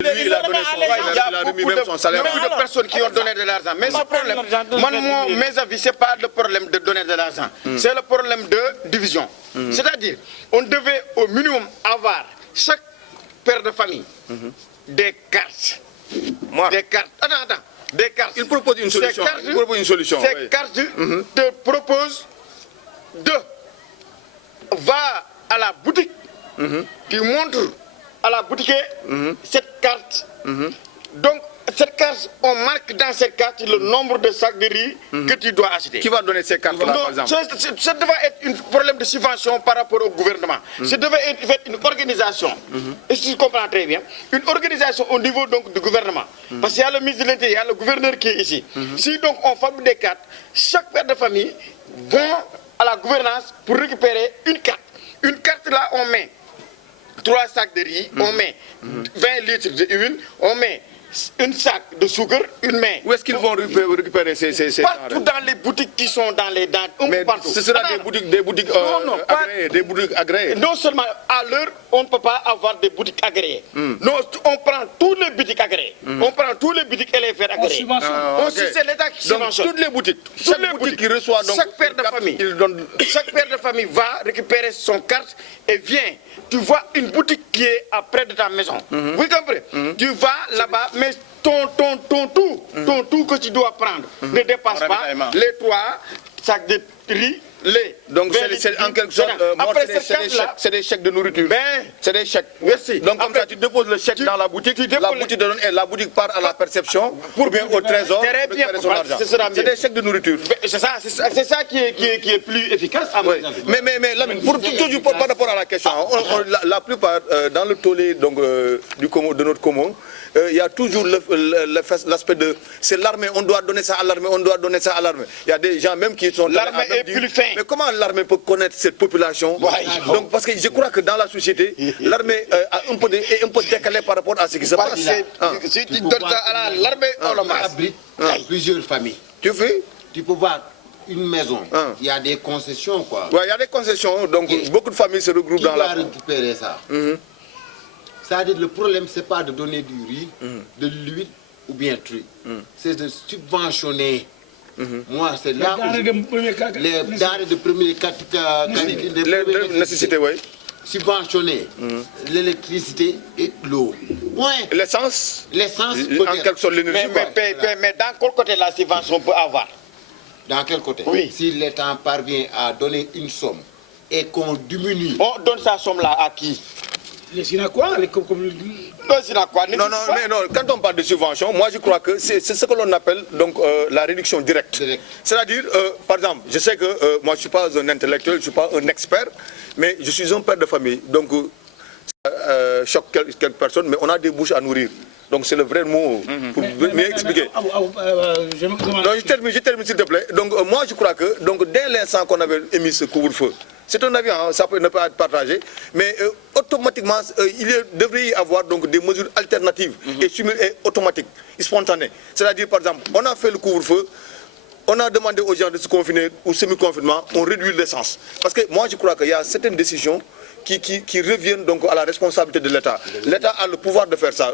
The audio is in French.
Lui, il a donné son salaire. Il y a beaucoup de personnes qui ont donné de l'argent. Mais ce problème, mes avis, ce n'est pas le problème de donner de l'argent. C'est le problème de division. C'est-à-dire, on devait au minimum avoir, chaque père de famille, des cartes. Des cartes. Attends. Des cartes. Il propose une solution. Ces cartes te proposent de va à la boutique, tu montres à la boutique cette carte. Donc, cette carte, on marque dans cette carte le nombre de sacs de riz que tu dois acheter. Qui va donner ces cartes-là, par exemple? Ça devait être un problème de subvention par rapport au gouvernement. Ça devait être une organisation. Et si tu comprends très bien, une organisation au niveau donc, du gouvernement. Parce qu'il y a le ministre de l'Intérieur, il y a le gouverneur qui est ici. Si donc on fabrique des cartes, chaque père de famille va à la gouvernance pour récupérer une carte. Une carte là, on met 3 sacs de riz, on met 20 litres d'huile, on met une sac de sucre, une main. Où est-ce qu'ils vont récupérer ces partout dans les boutiques qui sont dans les dents. Mais partout. Ce sera des boutiques agréées, des boutiques agréées. Non seulement à l'heure, on ne peut pas avoir des boutiques agréées. Non, on prend tous les boutiques agréées. On prend tous les boutiques et les faire agréées. C'est l'État qui subventionne. Donc toutes les boutiques, qui reçoit donc chaque père de famille va récupérer son carte et vient. Tu vois une boutique qui est près de ta maison. Vous comprenez? Tu vas là-bas, mais ton tout que tu dois prendre ne dépasse pas les 3 sacs de riz, donc c'est en quelque sorte, c'est des chèques de nourriture. C'est des chèques. Merci. Donc comme ça, tu déposes le chèque dans la boutique, la boutique part à la perception, pour bien au trésor, c'est des chèques de nourriture. C'est ça qui est plus efficace à mon avis. Mais Lamine, toujours par rapport à la question, la plupart, dans le tollé de notre commun, il y a toujours l'aspect de c'est l'armée, on doit donner ça à l'armée, on doit donner ça à l'armée. Il y a des gens même qui sont... L'armée est plus fin. Mais comment l'armée peut connaître cette population? Donc parce que je crois que dans la société, l'armée est un peu décalée par rapport à ce qui se passe. Si tu donnes ça à l'armée, on le masse. Abrite plusieurs familles. Tu fais? Tu peux voir une maison, il y a des concessions quoi. Oui, il y a des concessions, donc beaucoup de familles se regroupent dans la... Qui va récupérer ça? C'est-à-dire le problème, c'est pas de donner du riz, de l'huile ou bien truc. C'est de subventionner. Moi, c'est là où les denrées de première qualité, les nécessités, oui. Subventionner l'électricité et l'eau. L'essence, en quelque sorte l'énergie. Mais dans quel côté la subvention peut avoir? Dans quel côté? Oui. Si l'État parvient à donner une somme et qu'on diminue... On donne sa somme-là à qui? Les Sinaquois, Non, quand on parle de subvention, moi je crois que c'est ce que l'on appelle donc la réduction directe. C'est-à-dire, par exemple, je sais que moi je ne suis pas un intellectuel, je ne suis pas un expert, mais je suis un père de famille, donc ça choque quelques personnes, mais on a des bouches à nourrir. Donc c'est le vrai mot pour mieux expliquer. Je termine s'il te plaît. Donc moi je crois que dès l'instant qu'on avait émis ce couvre-feu, c'est un avis, ça ne peut pas être partagé, mais automatiquement il devrait y avoir donc des mesures alternatives et automatiques, et spontanées. C'est-à-dire par exemple, on a fait le couvre-feu, on a demandé aux gens de se confiner ou semi-confinement, on réduit l'essence. Parce que moi je crois qu'il y a certaines décisions qui reviennent donc à la responsabilité de l'État. L'État a le pouvoir de faire ça.